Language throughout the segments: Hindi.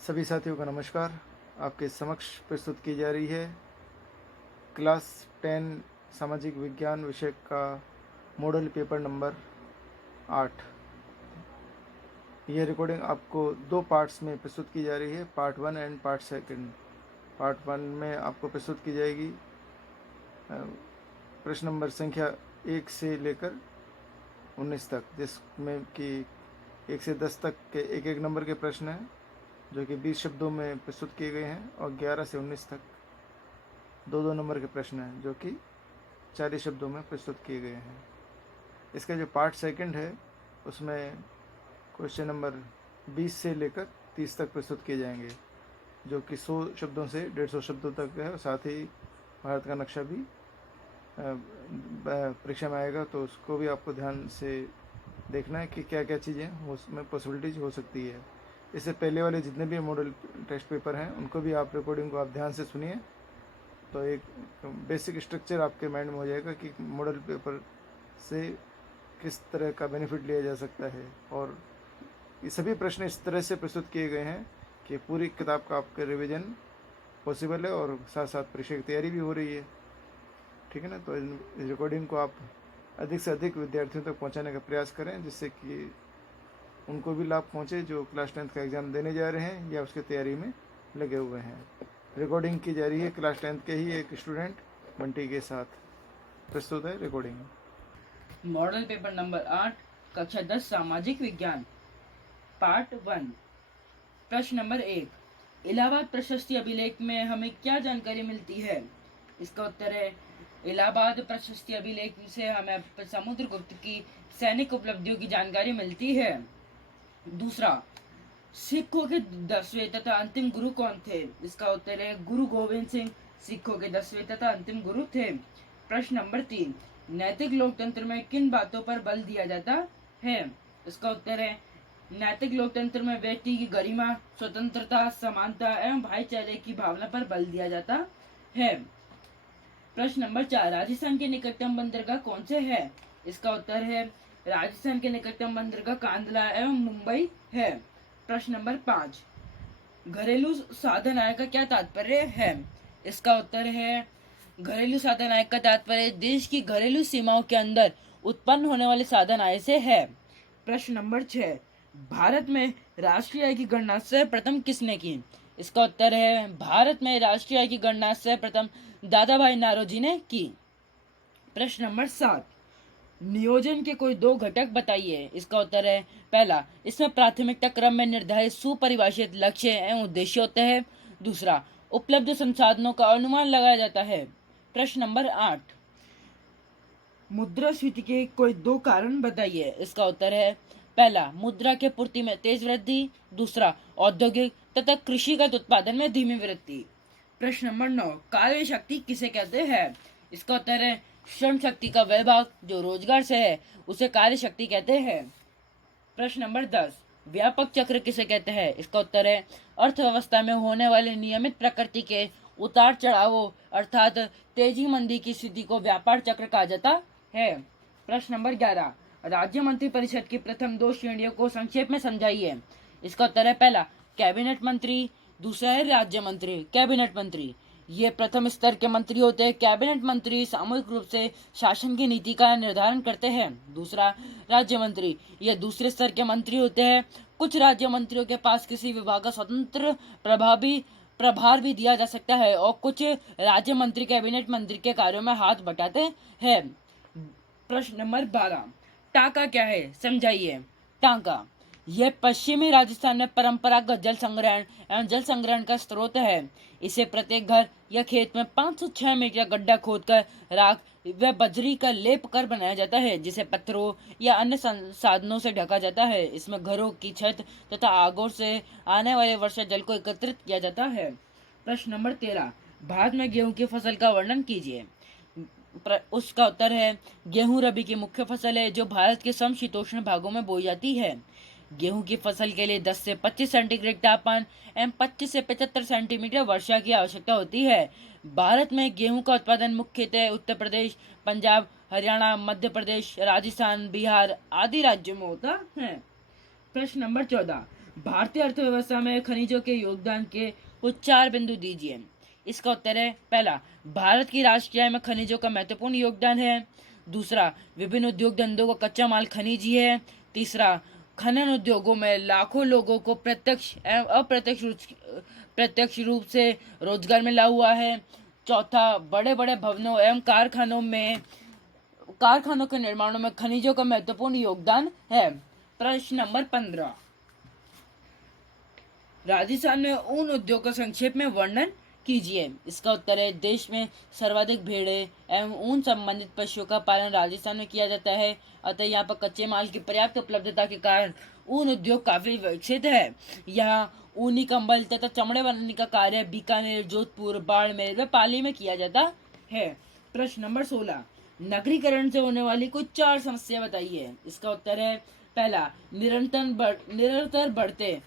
सभी साथियों का नमस्कार। आपके समक्ष प्रस्तुत की जा रही है क्लास 10 सामाजिक विज्ञान विषय का मॉडल पेपर नंबर 8। यह रिकॉर्डिंग आपको दो पार्ट्स में प्रस्तुत की जा रही है, पार्ट 1 एंड पार्ट 2। पार्ट 1 में आपको प्रस्तुत की जाएगी प्रश्न नंबर संख्या 1 से लेकर 19 तक, जिसमें कि 1 से 10 तक के एक एक नंबर के प्रश्न हैं जो कि 20 शब्दों में प्रस्तुत किए गए हैं, और 11 से 19 तक दो दो नंबर के प्रश्न हैं जो कि 40 शब्दों में प्रस्तुत किए गए हैं। इसका जो पार्ट 2 है उसमें क्वेश्चन नंबर 20 से लेकर 30 तक प्रस्तुत किए जाएंगे, जो कि 100 शब्दों से 150 शब्दों तक है, और साथ ही भारत का नक्शा भी परीक्षा में आएगा, तो उसको भी आपको ध्यान से देखना है कि क्या क्या चीज़ें उसमें पॉसिबिलिटीज हो सकती है। इससे पहले वाले जितने भी मॉडल टेस्ट पेपर हैं उनको भी आप रिकॉर्डिंग को आप ध्यान से सुनिए, तो एक बेसिक स्ट्रक्चर आपके माइंड में हो जाएगा कि मॉडल पेपर से किस तरह का बेनिफिट लिया जा सकता है। और ये सभी प्रश्न इस तरह से प्रस्तुत किए गए हैं कि पूरी किताब का आपका रिवीजन पॉसिबल है, और साथ साथ परीक्षा की तैयारी भी हो रही है। ठीक है ना। तो इस रिकॉर्डिंग को आप अधिक से अधिक विद्यार्थियों तक पहुंचाने का प्रयास करें, जिससे कि उनको भी लाभ पहुंचे जो क्लास 10th का एग्ज़ाम देने जा रहे हैं या उसकी तैयारी में लगे हुए हैं। रिकॉर्डिंग की जा रही है क्लास 10th के ही एक स्टूडेंट बंटी के साथ। प्रस्तुत है रिकॉर्डिंग। मॉडल पेपर नंबर 8 कक्षा 10 सामाजिक विज्ञान पार्ट 1। प्रश्न नंबर 1, इलाहाबाद प्रशस्ति अभिलेख में हमें क्या जानकारी मिलती है? इसका उत्तर है, इलाहाबाद प्रशस्ति अभिलेख से हमें समुद्रगुप्त की सैनिक उपलब्धियों की जानकारी मिलती है। दूसरा, सिखों के 10वें तथा अंतिम गुरु कौन थे? इसका उत्तर है, गुरु गोविंद सिंह सिखों के 10वें तथा अंतिम गुरु थे। प्रश्न नंबर 3, नैतिक लोकतंत्र में किन बातों पर बल दिया जाता है? इसका उत्तर है, नैतिक लोकतंत्र में व्यक्ति की गरिमा, स्वतंत्रता, समानता एवं भाईचारे की भावना पर बल दिया जाता है। प्रश्न नंबर 4, राजस्थान के निकटतम बंदरगाह कौन से है? इसका उत्तर है, राजस्थान के निकटतम बंदरगाह कांदला एवं मुंबई है। प्रश्न नंबर 5, घरेलू साधन आय का क्या तात्पर्य है? इसका उत्तर है, घरेलू साधन आय का तात्पर्य देश की घरेलू सीमाओं के अंदर उत्पन्न होने वाले साधन आय से है। प्रश्न नंबर 6, भारत में राष्ट्रीय आय की गणना सर्वप्रथम किसने की? इसका उत्तर है, भारत में राष्ट्रीय आय की गणना सर्वप्रथम दादा भाई नारोजी ने की। प्रश्न नंबर 7, नियोजन के कोई दो घटक बताइए। इसका उत्तर है, पहला, इसमें प्राथमिकता क्रम में निर्धारित सुपरिभाषित लक्ष्य एवं उद्देश्य होते हैं। दूसरा, उपलब्ध संसाधनों का अनुमान लगाया जाता है। प्रश्न नंबर 8, मुद्रास्फीति के कोई दो कारण बताइए। इसका उत्तर है, पहला, मुद्रा के पूर्ति में तेज वृद्धि। दूसरा, औद्योगिक तथा कृषिगत उत्पादन में धीमी वृद्धि। प्रश्न नंबर 9, कार्य शक्ति किसे कहते हैं? इसका उत्तर है, श्रम शक्ति का वह भाग जो रोजगार से है उसे कार्य शक्ति कहते हैं। प्रश्न नंबर 10, व्यापक चक्र किसे कहते हैं? इसका उत्तर है, अर्थव्यवस्था में होने वाले नियमित प्रकृति के उतार चढ़ावों अर्थात तेजी मंदी की स्थिति को व्यापार चक्र कहा जाता है। प्रश्न नंबर 11, राज्य मंत्री परिषद की प्रथम दो श्रेणियों को संक्षेप में समझाइए। इसका उत्तर है, पहला, कैबिनेट मंत्री। दूसरा है राज्य मंत्री। कैबिनेट मंत्री ये प्रथम स्तर के मंत्री होते हैं। कैबिनेट मंत्री सामूहिक रूप से शासन की नीति का निर्धारण करते हैं। दूसरा, राज्य मंत्री ये दूसरे स्तर के मंत्री होते हैं। कुछ राज्य मंत्रियों के पास किसी विभाग का स्वतंत्र प्रभार भी दिया जा सकता है, और कुछ राज्य मंत्री कैबिनेट मंत्री के कार्यों में हाथ बटाते हैं। प्रश्न नंबर 12, टाका क्या है? समझाइए। टाका यह पश्चिमी राजस्थान में परंपरागत जल संग्रहण एवं जल संग्रहण का स्रोत है। इसे प्रत्येक घर या खेत में 506 मीटर गड्ढा खोदकर राख व बजरी का लेप कर बनाया जाता है, जिसे पत्थरों या अन्य साधनों से ढका जाता है। इसमें घरों की छत तथा आगोर से आने वाले वर्षा जल को एकत्रित किया जाता है। प्रश्न नंबर 13, भारत में गेहूं की फसल का वर्णन कीजिए। उसका उत्तर है, गेहूं रबी की मुख्य फसल है जो भारत के समशीतोष्ण भागों में बोई जाती है। गेहूं की फसल के लिए 10 से 25 सेंटीग्रेड तापमान एवं 25 से 75 सेंटीमीटर वर्षा की आवश्यकता होती है। भारत में गेहूं का उत्पादन मुख्यतः उत्तर प्रदेश, पंजाब, हरियाणा, मध्य प्रदेश, राजस्थान, बिहार आदि राज्यों में होता है। प्रश्न नंबर 14, भारतीय अर्थव्यवस्था में खनिजों के योगदान के कुछ 4 बिंदु दीजिए। इसका उत्तर है पहला, भारत की राष्ट्रीय आय में खनिजों का महत्वपूर्ण योगदान है। दूसरा, विभिन्न उद्योग धंधों का कच्चा माल खनिज ही है। तीसरा, खनन उद्योगों में लाखों लोगों को प्रत्यक्ष एवं प्रत्यक्ष रूप से रोजगार मिला हुआ है। चौथा, बड़े बड़े भवनों एवं कारखानों के निर्माणों में खनिजों का महत्वपूर्ण योगदान है। प्रश्न नंबर 15, राजस्थान में ऊन उद्योग का संक्षेप में वर्णन कीजिए। इसका उत्तर है देश में सर्वाधिक भेड़े एवं ऊन संबंधित पशुओं का पालन राजस्थान में किया जाता है, अतः यहाँ पर कच्चे माल की पर्याप्त उपलब्धता के कारण ऊन उद्योग काफी विकसित है। यहाँ ऊनी कंबल तथा चमड़े बनाने का कार्य बीकानेर, जोधपुर, बाड़मेर व पाली में किया जाता है। प्रश्न नंबर 16, नगरीकरण से होने वाली कुछ 4 समस्या बताइए। इसका उत्तर है पहला, निरंतर बढ़ते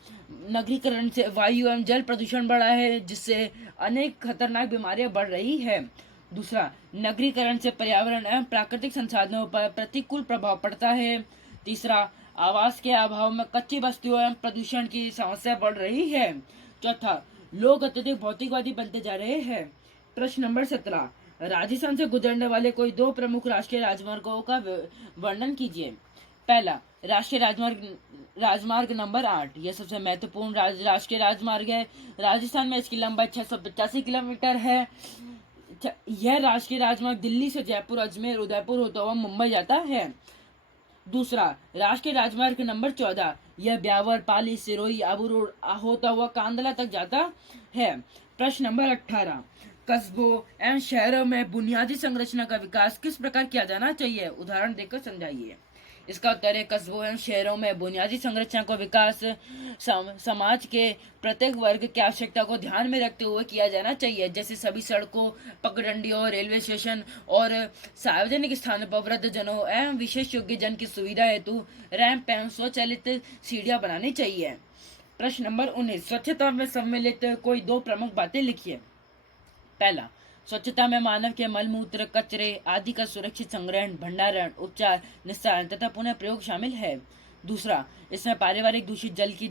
नगरीकरण से वायु एवं जल प्रदूषण बढ़ा है, जिससे अनेक खतरनाक बीमारियां बढ़ रही है। दूसरा, नगरीकरण से पर्यावरण एवं प्राकृतिक संसाधनों पर प्रतिकूल प्रभाव पड़ता है। तीसरा, आवास के अभाव में कच्ची बस्तियों एवं प्रदूषण की समस्या बढ़ रही है। चौथा, लोग अत्यधिक भौतिकवादी बनते जा रहे हैं। प्रश्न नंबर 17, राजस्थान से गुजरने वाले कोई 2 प्रमुख राष्ट्रीय राजमार्गों का वर्णन कीजिए। पहला, राष्ट्रीय राजमार्ग नंबर 8, यह सबसे महत्वपूर्ण राष्ट्रीय राजमार्ग है। राजस्थान में इसकी लंबाई 685 किलोमीटर है। यह राष्ट्रीय राजमार्ग दिल्ली से जयपुर, अजमेर, उदयपुर होता हुआ मुंबई जाता है। दूसरा, राष्ट्रीय राजमार्ग नंबर 14, यह ब्यावर, पाली, सिरोही, आबू रोड होता हुआ कांदला तक जाता है। प्रश्न नंबर 18, कस्बों एवं शहरों में बुनियादी संरचना का विकास किस प्रकार किया जाना चाहिए, उदाहरण देकर समझाइए। इसका उत्तर है कस्बों एवं शहरों में बुनियादी संरचना का विकास समाज के प्रत्येक वर्ग की आवश्यकता को ध्यान में रखते हुए किया जाना चाहिए, जैसे सभी सड़कों, पगडंडियों, रेलवे स्टेशन और सार्वजनिक स्थानों पर वृद्ध जनों एवं विशेष योग्य जन की सुविधा हेतु रैंप एवं स्वचालित सीढ़ियां बनानी चाहिए। प्रश्न नंबर 19, स्वच्छता में सम्मिलित कोई 2 प्रमुख बातें लिखिए। पहला, स्वच्छता में मानव के मलमूत्र, कचरे आदि का सुरक्षित संग्रहण, भंडारण, उपचार, निस्तारण तथा पुनः प्रयोग शामिल है। दूसरा, इसमें पारिवारिक दूषित जल की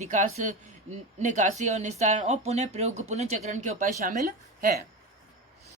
निकासी और निस्तारण और पुनः प्रयोग, पुनः चक्रण के उपाय शामिल है।